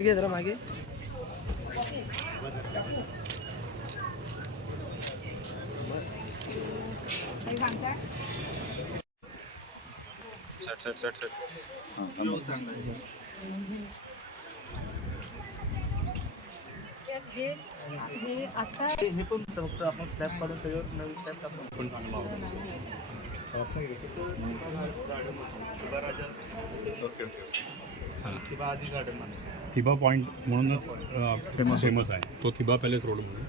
जरा मागे हे पण फक्त आपण स्लॅब काढून त्याच्यावर नवीन स्लॅब टाकून थिबा पॉईंट म्हणूनच फेमस आहे तो थिबा पॅलेस रोड म्हणून.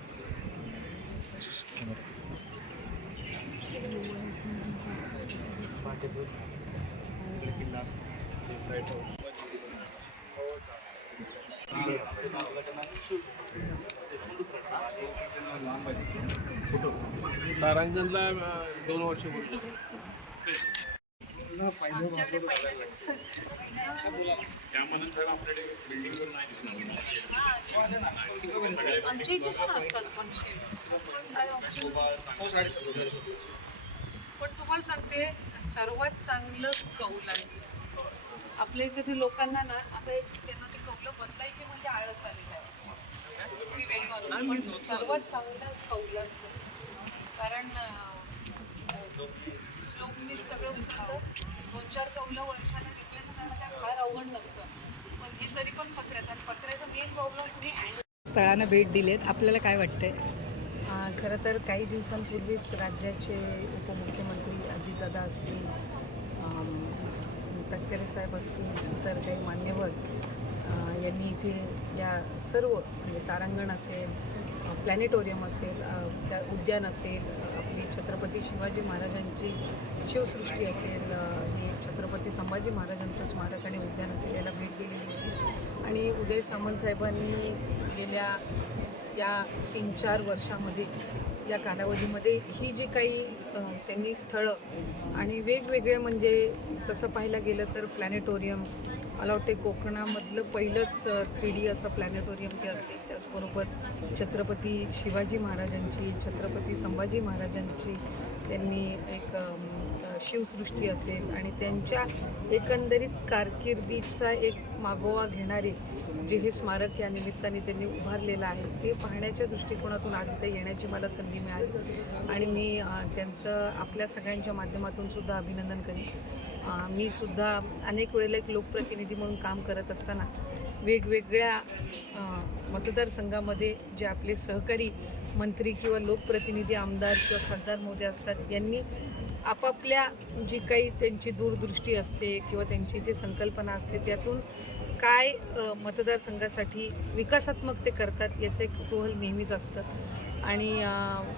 तारांगणला 2 वर्ष त्यानंतर आपल्याकडे बिल्डिंगवर नाही दिसणार. आमच्या इथे पण असतात पण पण तुम्हाला सांगते सर्वात चांगलं कौलांचं. आपल्या इथे लोकांना ना आता त्यांना ते कौलं बदलायची म्हणजे आळस आलेली आहे. पण सर्वात चांगलं कौलांचं, कारण स्लोपनी सगळं उचलतं. 2-4 कौलं वर्षाला रिप्लेस करणं काय फार अवघड नसतं, पण हे तरी पण पत्र्यात. आणि पत्र्याचा मेन प्रॉब्लेम तुम्ही स्थळांना भेट दिलेत, आपल्याला काय वाटतंय? खरं तर काही दिवसांपूर्वीच राज्याचे उपमुख्यमंत्री अजितदादा असतील, तटकरे साहेब असतील, तर काही मान्यवर यांनी इथे या सर्व म्हणजे तारांगण असेल, प्लॅनेटोरियम असेल, त्या उद्यान असेल, आपली छत्रपती शिवाजी महाराजांची शिवसृष्टी असेल, ही छत्रपती संभाजी महाराजांचं स्मारक आणि उद्यान असेल, याला भेट दिलेली होती. आणि उदय सामंत साहेबांनी गेल्या या 3-4 वर्षामध्ये या कालावधीमध्ये ही जी काही त्यांनी स्थळं आणि वेगवेगळे म्हणजे तसं पाहायला गेलं तर प्लॅनेटोरियम मला वाटते कोकणामधलं पहिलंच 3D असं प्लॅनेटोरियम ते असेल. त्याचबरोबर छत्रपती शिवाजी महाराजांची, छत्रपती संभाजी महाराजांची त्यांनी एक शिवसृष्टी असेल आणि त्यांच्या एकंदरीत कारकिर्दीचा एक मागोवा घेणारे जे हे स्मारक या निमित्ताने त्यांनी उभारलेलं आहे ते पाहण्याच्या दृष्टिकोनातून आज इथे येण्याची मला संधी मिळाली आणि मी त्यांचं आपल्या सगळ्यांच्या माध्यमातून सुद्धा अभिनंदन करेन. मी सुद्धा अनेक वेळेला एक लोकप्रतिनिधी म्हणून काम करत असताना वेगवेगळ्या मतदारसंघामध्ये जे आपले सहकारी मंत्री किंवा लोकप्रतिनिधी, आमदार किंवा खासदार महोदय असतात, यांनी आपापल्या जी काही त्यांची दूरदृष्टी असते किंवा त्यांची जी संकल्पना असते त्यातून काय मतदारसंघासाठी विकासात्मक ते करतात याचं एक कुतूहल नेहमीच असतं. आणि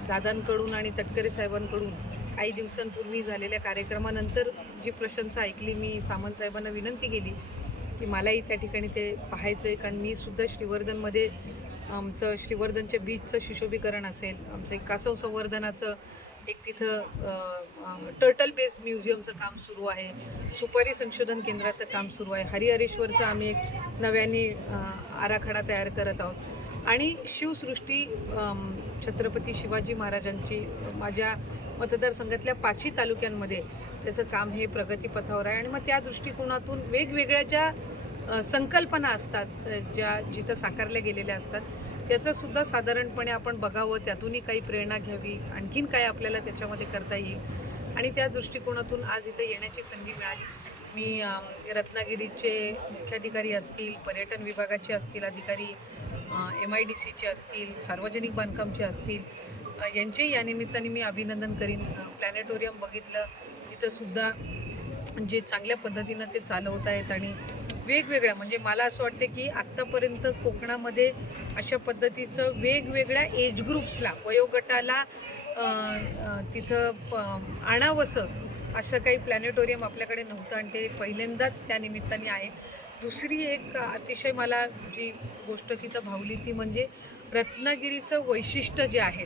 दादांकडून आणि तटकरे साहेबांकडून काही दिवसांपूर्वी झालेल्या कार्यक्रमानंतर जी प्रशंसा ऐकली, मी सामंत साहेबांना विनंती केली की मलाही त्या ठिकाणी ते पाहायचं आहे, कारण मी सुद्धा श्रीवर्धनमध्ये आमचं श्रीवर्धनच्या बीचचं शिशोभीकरण असेल, आमचं एक कासव संवर्धनाचं एक तिथं टर्टल बेस्ड म्युझियमचं काम सुरू आहे, सुपारी संशोधन केंद्राचं काम सुरू आहे, हरिहरेश्वरचं आम्ही एक नव्याने आराखडा तयार करत आहोत आणि शिवसृष्टी छत्रपती शिवाजी महाराजांची माझ्या मतदारसंघातल्या 5ही तालुक्यांमध्ये त्याचं काम हे प्रगतीपथावर आहे. आणि मग त्या दृष्टिकोनातून वेगवेगळ्या ज्या संकल्पना असतात ज्या जिथं साकारल्या गेलेल्या असतात त्याचंसुद्धा साधारणपणे आपण बघावं, त्यातूनही काही प्रेरणा घ्यावी, आणखीन काय आपल्याला त्याच्यामध्ये करता येईल आणि त्या दृष्टिकोनातून आज इथं येण्याची संधी मिळाली. मी रत्नागिरीचे मुख्याधिकारी असतील, पर्यटन विभागाचे असतील अधिकारी, MIDCचे असतील, सार्वजनिक बांधकामचे असतील, यांचेही या निमित्ताने मी अभिनंदन करीन. प्लॅनेटोरियम बघितलं, तिथंसुद्धा जे चांगल्या पद्धतीनं ते चालवत आहेत आणि वेगवेगळ्या म्हणजे मला असं वाटतं की आत्तापर्यंत कोकणामध्ये अशा पद्धतीचं वेगवेगळ्या एज ग्रुप्सला, वयोगटाला तिथं आणावंसं असं काही प्लॅनेटोरियम आपल्याकडे नव्हतं आणि ते पहिल्यांदाच त्या निमित्ताने आहे. दुसरी एक अतिशय मला जी गोष्ट तिथं भावली ती म्हणजे रत्नागिरीचं वैशिष्ट्य जे आहे,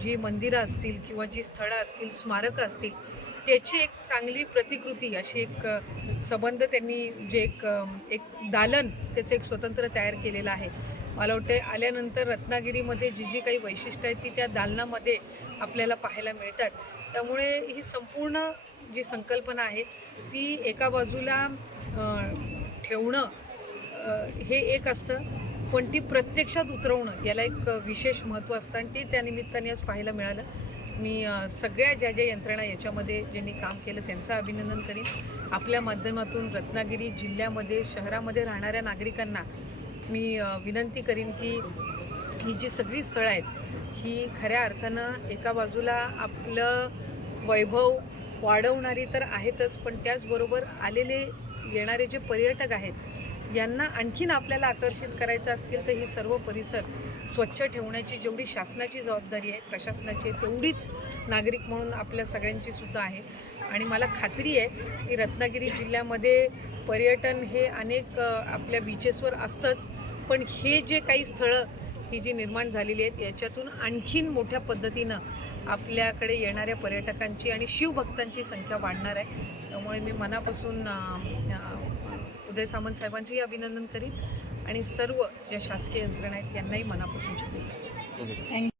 जी मंदिरं असतील किंवा जी स्थळं असतील, स्मारकं असतील, त्याची एक चांगली प्रतिकृती अशी एक संबंध त्यांनी जे एक दालन त्याचं एक स्वतंत्र तयार केलेलं आहे. मला वाटतं आल्यानंतर रत्नागिरीमध्ये जी जी काही वैशिष्ट्य आहेत ती त्या दालनामध्ये आपल्याला पाहायला मिळतात. त्यामुळे ही संपूर्ण जी संकल्पना आहे ती एका बाजूला ठेवणं हे एक असतं, पण ती प्रत्यक्षात उतरवणं याला एक विशेष महत्त्व असतं आणि ते त्यानिमित्ताने आज पाहायला मिळालं. मी सगळ्या ज्या यंत्रणा याच्यामध्ये ज्यांनी काम केलं त्यांचं अभिनंदन करीन. आपल्या माध्यमातून रत्नागिरी जिल्ह्यामध्ये शहरामध्ये राहणाऱ्या नागरिकांना मी विनंती करीन की ही जी सगळी स्थळं आहेत ही खऱ्या अर्थानं एका बाजूला आपलं वैभव वाढवणारी तर आहेतच, पण त्याचबरोबर आलेले येणारे जे पर्यटक आहेत यांना आणखीन आपल्याला आकर्षित करायचं असतील तर ही सर्व परिसर स्वच्छ ठेवण्याची जेवढी शासनाची जबाबदारी आहे, प्रशासनाची आहे, तेवढीच नागरिक म्हणून आपल्या सगळ्यांची सुद्धा आहे. आणि मला खात्री आहे की रत्नागिरी जिल्ह्यामध्ये पर्यटन हे अनेक आपल्या बीचेसवर असतंच, पण हे जे काही स्थळं ही जी निर्माण झालेली आहेत याच्यातून आणखीन मोठ्या पद्धतीनं आपल्याकडे येणाऱ्या पर्यटकांची आणि शिवभक्तांची संख्या वाढणार आहे. त्यामुळे मी मनापासून उदय सामंत साहेबांचेही अभिनंदन करीन आणि सर्व ज्या शासकीय यंत्रणा आहेत त्यांनाही मनापासून शुभेच्छा. थँक्यू.